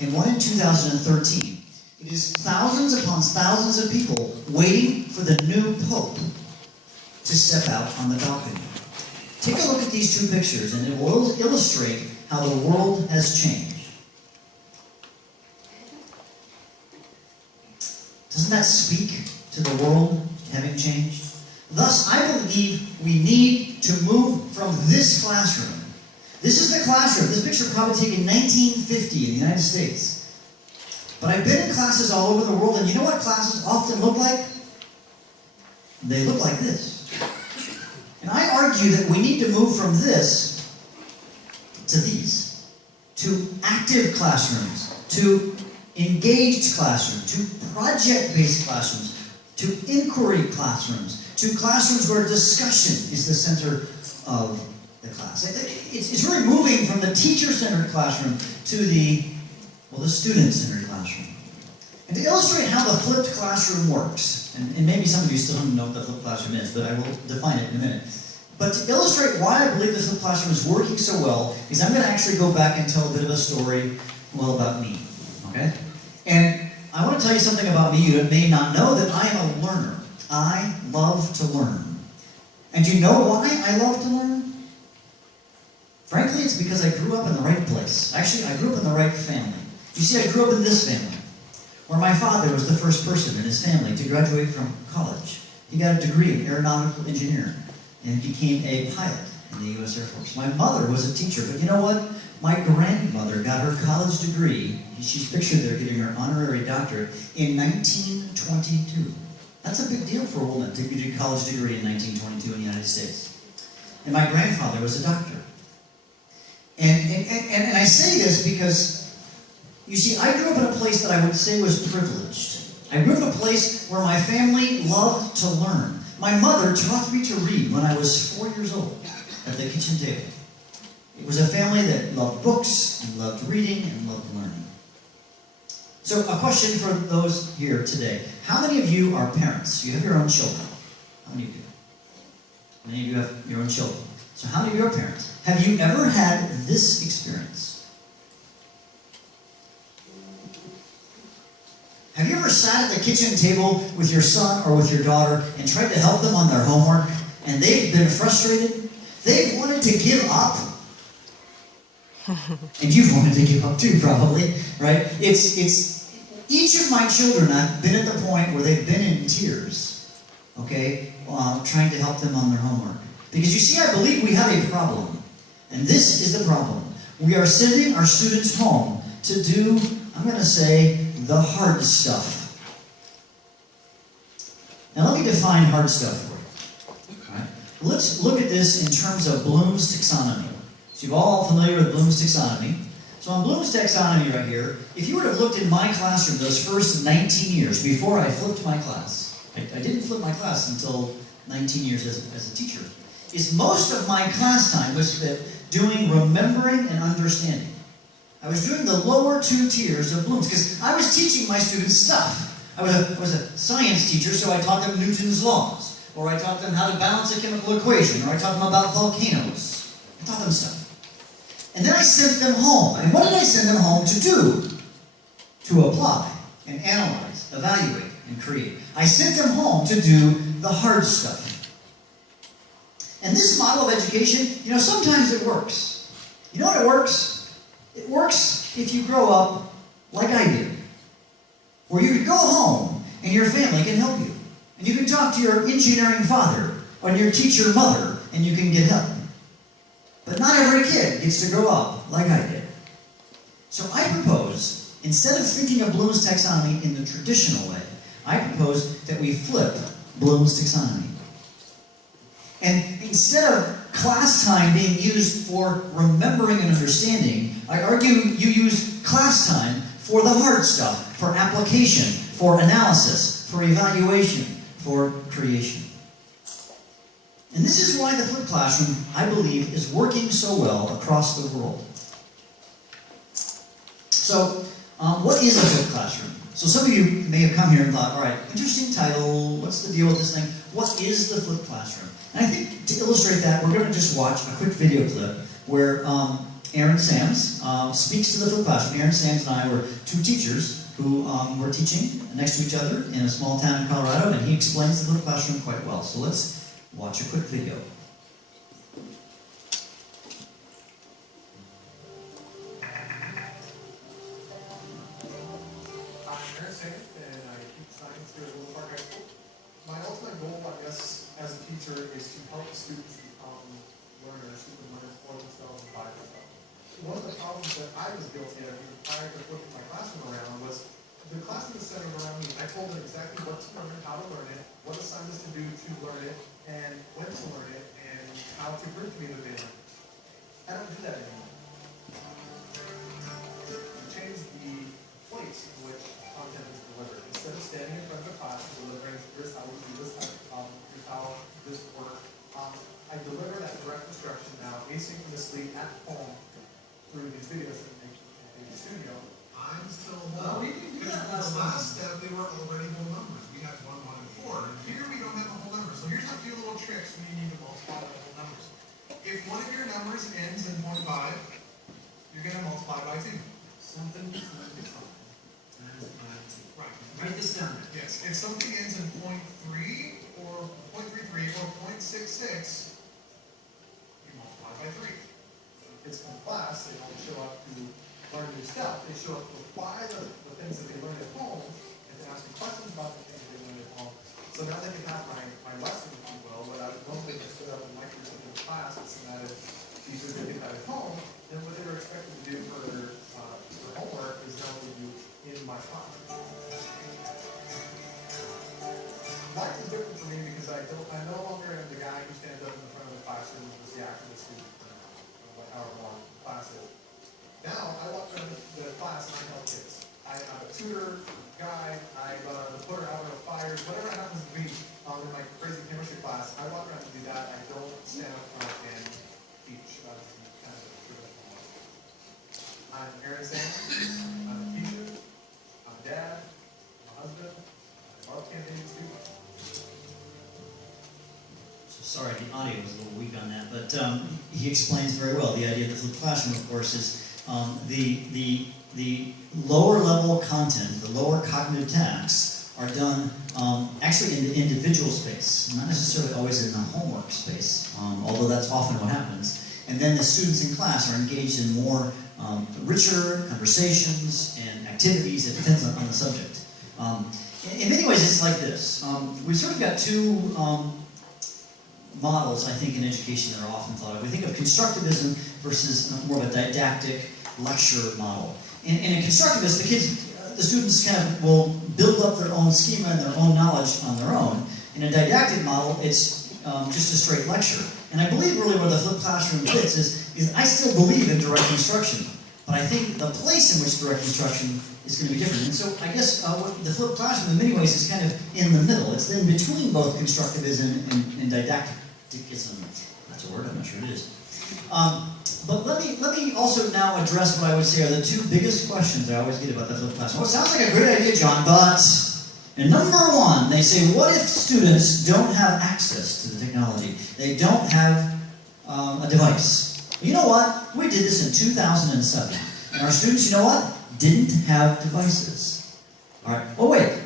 and one in 2013. It is thousands upon thousands of people waiting for the new pope to step out on the balcony. Take a look at these two pictures, and it will illustrate how the world has changed. Doesn't that speak to the world having changed? Thus, I believe we need to move from this classroom. This is the classroom. This picture was probably taken in 1950 in the United States. But I've been in classes all over the world, and you know what classes often look like? They look like this. And I argue that we need to move from this to these, to active classrooms, to engaged classrooms, to project-based classrooms, to inquiry classrooms, to classrooms where discussion is the center of the class. It's really moving from the teacher-centered classroom to the student-centered classroom. And to illustrate how the flipped classroom works, and maybe some of you still don't know what the flipped classroom is, but I will define it in a minute. But to illustrate why I believe the flipped classroom is working so well, is I'm going to actually go back and tell a bit of a story, about me. Okay? And I want to tell you something about me you may not know, that I am a learner. I love to learn. And you know why I love to learn? Frankly, it's because I grew up in the right place. Actually, I grew up in the right family. You see, I grew up in this family, where my father was the first person in his family to graduate from college. He got a degree in aeronautical engineering and became a pilot in the U.S. Air Force. My mother was a teacher, but you know what? My grandmother got her college degree, she's pictured there getting her honorary doctorate, in 1922. That's a big deal for a woman to get a college degree in 1922 in the United States. And my grandfather was a doctor. And I say this because, you see, I grew up in a place that I would say was privileged. I grew up in a place where my family loved to learn. My mother taught me to read when I was 4 years old at the kitchen table. It was a family that loved books, and loved reading, and loved learning. So a question for those here today. How many of you are parents? You have your own children. How many of you? Many of you have your own children. So how many of you are parents? Have you ever had this experience? Have you ever sat at the kitchen table with your son or with your daughter and tried to help them on their homework, and they've been frustrated? They've wanted to give up. And you've wanted to give up too, probably, right? It's each of my children have been at the point where they've been in tears, okay, trying to help them on their homework. Because you see, I believe we have a problem. And this is the problem. We are sending our students home to do, I'm going to say, the hard stuff. Now let me define hard stuff for you. All right? Let's look at this in terms of Bloom's taxonomy. So you're all familiar with Bloom's taxonomy. So on Bloom's taxonomy right here, if you would have looked in my classroom those first 19 years before I flipped my class, I didn't flip my class until 19 years as a teacher, is most of my class time was spent doing remembering and understanding. I was doing the lower two tiers of Bloom's because I was teaching my students stuff. I was a science teacher, so I taught them Newton's laws, or I taught them how to balance a chemical equation, or I taught them about volcanoes. I taught them stuff. And then I sent them home. And what did I send them home to do? To apply and analyze, evaluate, and create. I sent them home to do the hard stuff. And this model of education, sometimes it works. You know what it works? It works if you grow up like I did, where you can go home and your family can help you. And you can talk to your engineering father or your teacher mother and you can get help. But not every kid gets to grow up like I did. So I propose, instead of thinking of Bloom's taxonomy in the traditional way, I propose that we flip Bloom's taxonomy. And instead of class time being used for remembering and understanding, I argue you use class time for the hard stuff, for application, for analysis, for evaluation, for creation. And this is why the flipped classroom, I believe, is working so well across the world. So, what is a flipped classroom? So some of you may have come here and thought, all right, interesting title, what's the deal with this thing? What is the flipped classroom? And I think to illustrate that, we're going to just watch a quick video clip where Aaron Sams speaks to the flipped classroom. Aaron Sams and I were two teachers who were teaching next to each other in a small town in Colorado, and he explains the flipped classroom quite well. So let's watch a quick video. My ultimate goal, I guess, as a teacher is to help students become learners who can learn for themselves and by themselves. One of the problems that I was guilty of prior to flipping my classroom around was the classroom was centered around me. I told them exactly what to learn, how to learn it, what assignments to do to learn it, and when to learn it, and how to prove to me that they learned it. I don't do that anymore. We changed the place in which content is delivered. Instead of standing in front of a class and delivering, here's how we do this type of problem, here's how this works, I deliver that direct instruction now asynchronously at home through these videos that we make in the studio. I'm still low. Because the last step, they were already whole numbers. We had 1, 1, and 4. And here we don't have a whole number. So here's a few little tricks when you need to multiply the whole numbers. If one of your numbers ends in 0.5, you're going to multiply by 2. Something times 5 times 2. Right. Write this down. Yes. If something ends in 0.3 or 0.33 or 0.66, you multiply by 3. Kids from class, they don't show up to learn new stuff. They show up to apply the things that they learned at home and to ask me questions about the things they learned at home. So now they can have my lesson, if you will, what I would normally just sit up and lecture something in class and systematic teachers that did that at home, then what they were expected to do for their homework is now what they do in my class. Life is different for me because I no longer am the guy who stands up in the front of the classroom and is the activist student. However long class is. Now, I walk around the class and I help kids. I'm a tutor, guide, I'm the putter out of fires, whatever it happens to be in my crazy chemistry class, I walk around and do that. I don't stand up front and teach. That's kind of the traditional one. I'm Aaron Sanders. I'm a teacher. I'm a dad. I'm a husband. I love campaigning students. Sorry, the audio was a little weak on that, but he explains very well. The idea of the flipped classroom, of course, is the lower level content, the lower cognitive tasks are done actually in the individual space, not necessarily always in the homework space, although that's often what happens. And then the students in class are engaged in more richer conversations and activities. It depends on the subject. In many ways, it's like this. We've sort of got two models, I think, in education that are often thought of. We think of constructivism versus more of a didactic lecture model. In a constructivist, the students kind of will build up their own schema and their own knowledge on their own. In a didactic model, it's just a straight lecture. And I believe really where the flipped classroom fits is I still believe in direct instruction, but I think the place in which direct instruction is going to be different. And so I guess the flipped classroom in many ways is kind of in the middle. It's in between both constructivism and didacticism. That's a word, I'm not sure it is. But let me also now address what I would say are the two biggest questions I always get about the flipped classroom. Well, it sounds like a great idea, John, but and number one, they say, what if students don't have access to the technology? They don't have a device. You know what? We did this in 2007. And our students, you know what? Didn't have devices. All right. Oh, wait.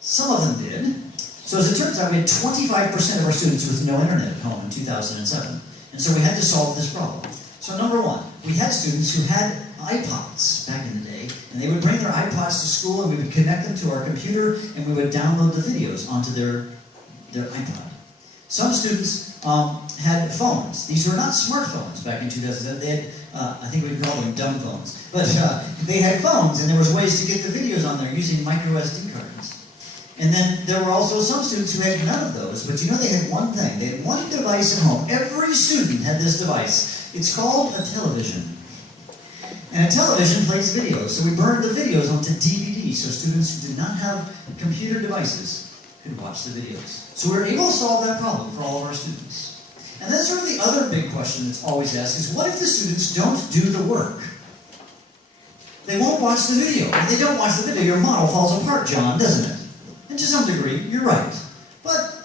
Some of them did. So as it turns out, we had 25% of our students with no internet at home in 2007. And so we had to solve this problem. So number one, we had students who had iPods back in the day, and they would bring their iPods to school, and we would connect them to our computer, and we would download the videos onto their iPod. Some students had phones. These were not smartphones back in 2007. They had, I think we'd call them dumb phones. But they had phones, and there was ways to get the videos on there using micro SD cards. And then there were also some students who had none of those, but you know they had one thing. They had one device at home. Every student had this device. It's called a television. And a television plays videos, so we burned the videos onto DVD so students who did not have computer devices could watch the videos. So we were able to solve that problem for all of our students. And then sort of the other big question that's always asked is, what if the students don't do the work? They won't watch the video. If they don't watch the video, your model falls apart, John, doesn't it? And to some degree, you're right. But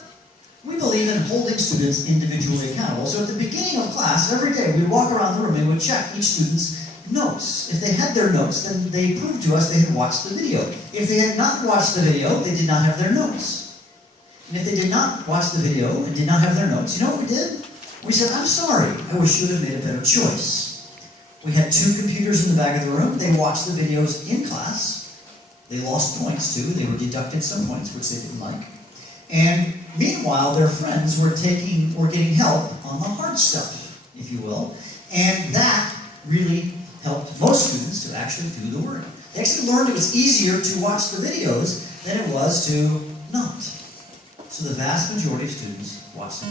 we believe believe in holding students individually accountable. So at the beginning of class, every day, we'd walk around the room and we'd check each student's notes. If they had their notes, then they proved to us they had watched the video. If they had not watched the video, they did not have their notes. And if they did not watch the video and did not have their notes, you know what we did? We said, I'm sorry, I wish you would have made a better choice. We had 2 computers in the back of the room. They watched the videos in class. They lost points too. They were deducted some points, which they didn't like. And meanwhile, their friends were getting help on the hard stuff, if you will. And that really helped most students to actually do the work. They actually learned it was easier to watch the videos than it was to not. So the vast majority of students watch them.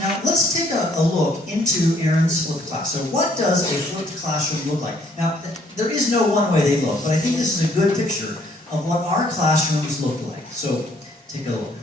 Now let's take a look into Aaron's flipped class. So what does a flipped classroom look like? Now there is no one way they look, but I think this is a good picture of what our classrooms look like. So take a look.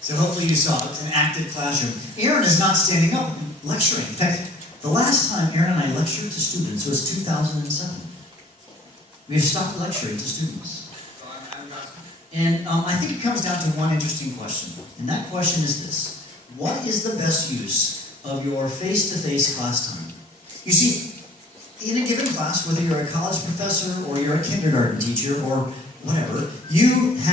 So hopefully you saw it's an active classroom. Aaron is not standing up lecturing. In fact, the last time Aaron and I lectured to students was 2007. We have stopped lecturing to students. And I think it comes down to one interesting question. And that question is this. What is the best use of your face-to-face class time? You see, in a given class, whether you're a college professor or you're a kindergarten teacher or whatever, you have